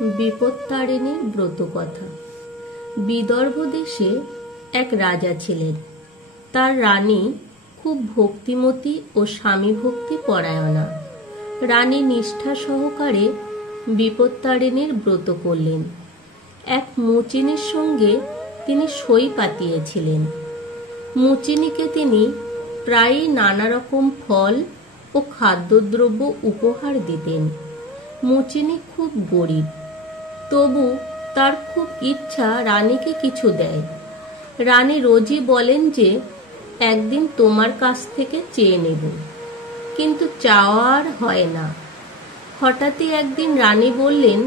বিপত্তারিণীর ব্রতকথা। বিদর্ভ দেশে এক রাজা ছিলেন। তার রানী খুব ভক্তিমতী ও স্বামী ভক্তি পরায়ণা। রানী নিষ্ঠা সহকারে বিপত্তারিণীর ব্রত করলেন। এক মুচিনীর সঙ্গে তিনি সই পাতিয়েছিলেন। মুচিনীকে তিনি প্রায়ই নানা রকম ফল ও খাদ্যদ্রব্য উপহার দিতেন। মুচিনী খুব গরিব, তবু তার খুব ইচ্ছা রানীকে কিছু দেয়। রানী রোজই বলেন যে একদিন তোমার কাছ থেকে চেয়ে নেব, কিন্তু চাওয়া আর হয় না। হঠাৎই একদিন রানী বললেন,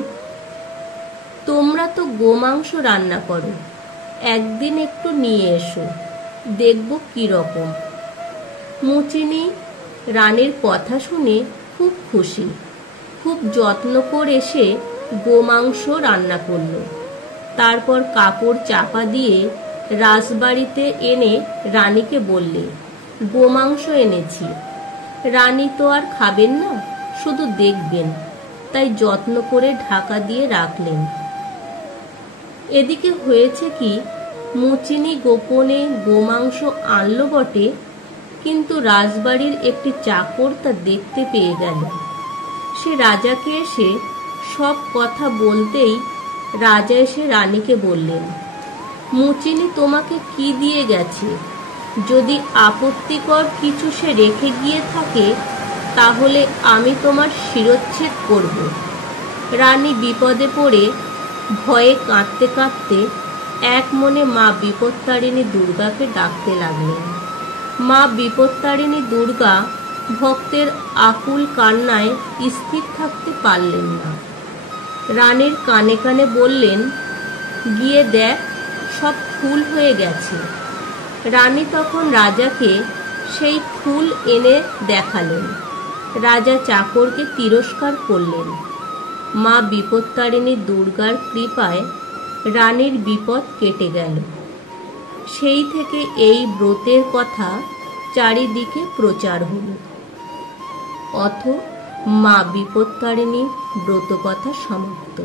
তোমরা তো গোমাংস রান্না করো, একদিন একটু নিয়ে এসো, দেখব কি রকম। মুচিনী রানীর কথা শুনে খুব খুশি, খুব যত্ন করে সে গোমাংস রান্না করল। তারপর কাপড় চাপা দিয়ে রাজবাড়িতে এনে রানীকে বললে, গোমাংস এনেছি। রানী তো আর খাবেন না, শুধু দেখবেন, তাই যত্ন করে ঢাকা দিয়ে রাখলেন। এদিকে হয়েছে কি, মুচিনী গোপনে গোমাংস আনলো বটে, কিন্তু রাজবাড়ির একটি চাকর তা দেখতে পেয়ে গেল। সে রাজাকে এসে সব কথা বলতেই রাজা এসে রানীকে বললেন, মুচিনী তোমাকে কি দিয়ে গেছে? যদি আপত্তিকর কিছু সে রেখে গিয়ে থাকে, তাহলে আমি তোমার শিরচ্ছেদ করব। রানী বিপদে পড়ে ভয়ে কাঁদতে কাঁদতে এক মনে মা বিপত্তারিণী দুর্গাকে ডাকতে লাগলেন। মা বিপত্তারিণী দুর্গা ভক্তের আকুল কান্নায় স্থির থাকতে পারলেন না। রানীর কানে কানে বললেন, গিয়ে দেখ, সব ফুল হয়ে গেছে। রানী তখন রাজাকে সেই ফুল এনে দেখালেন। রাজা চাকরকে তিরস্কার করলেন। মা বিপত্তারিণী দুর্গার কৃপায় রানীর বিপদ কেটে গেল। সেই থেকে এই ব্রতের কথা চারিদিকে প্রচার হল। অথ মা বিপত্তারিণী ব্রতকথা সমাপ্ত।